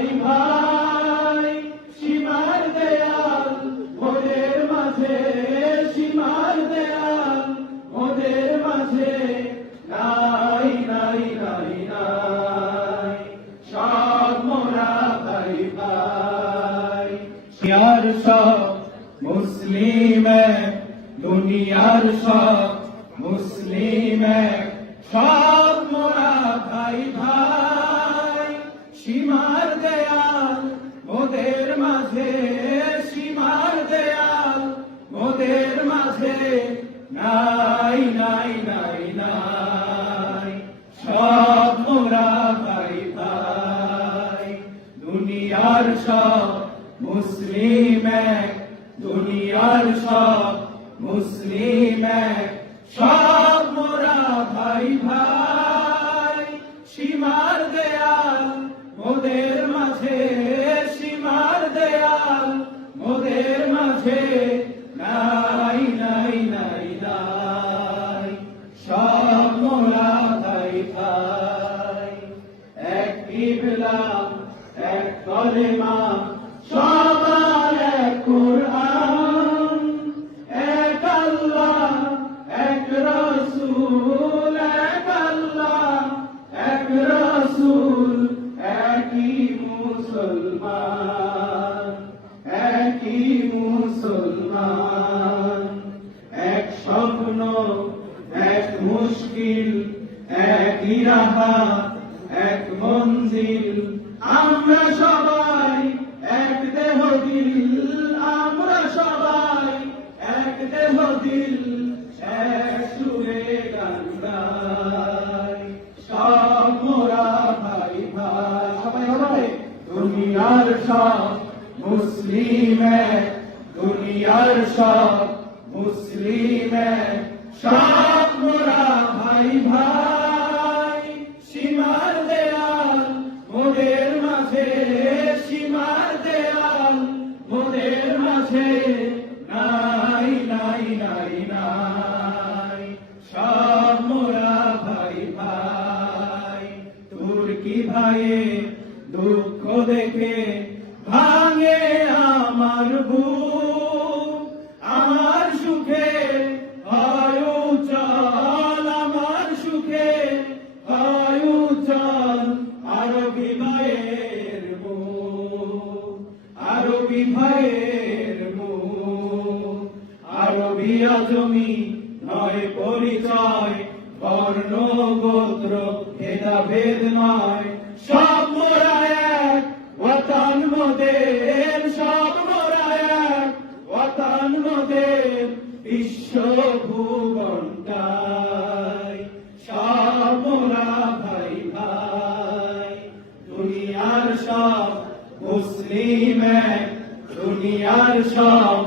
ভাই ভাই সীমার দেয়াল ওদের মাঝে, সীমার দেয়াল ওদের মাঝে নাই নাই নাই নাই, সব মোরা ভাই ভাই। দুনিয়ার সব মুসলিম এক, দুনিয়ার সব মুসলিম এক, সব মোরা ভাই ভাই। সীমার দেয়াল ওদের মাঝে, সীমার দেয়াল ওদের মাঝে নাই নাই নাই নাই, সব মোরা ভাই ভাই। দুনিয়ার সব মুসলিম এক, দুনিয়ার সব মুসলিম এক, সব মোরা ভাই ভাই। সীমার দেয়াল ওদের মাঝে, সীমার দেয়াল ওদের মাঝে নাই নাই নাই নাই, সব মোরা ভাই ভাই। এক কিবলা এক কলেমা সবার এক কুরআন, এক আল্লাহ এক রাসূল, এক আল্লাহ এক রাসূল, একই মুসলমান, একই মুসলমান। এক স্বপ্ন এক মুশকিল, একই রাহা এক মঞ্জিল, আমরা সবাই এক দেহ দিল, আমরা সবাই এক দেহ দিল, এক সুরে গান গাই, সব মোরা ভাই ভাই। সবাই হবে দুনিয়ার সব মুসলিম এক, দুনিয়ার সব মুসলিম এক, সব মোরা ভাই ভাই। সীমার দেয়াল ওদের মাঝে, সীমার দেয়াল ওদের মাঝে নাই নাই নাই নাই, সব মোরা ভাই ভাই। তুর্কি ভাইয়ে দুঃখ দেখে ভাঙে আমার বুক, আমার সুখে হয় উজ্জ্বল, আমার সুখে হয় উজ্জ্বল আরবি ভাইয়ের মুখ, আরবি ভাইয়ের মুখ। আরবি আজমি নয় পরিচয়, বর্ণ গোত্র ভেদাভেদ নয়, সব মোরা এক ওয়াতান মোদের, সব মোরা এক ওয়াতান মোদের, বিশ্ব ভুবনটাই, সব মোরা ভাই ভাই। দুনিয়ার সব মুসলিম এক, দুনিয়ার সব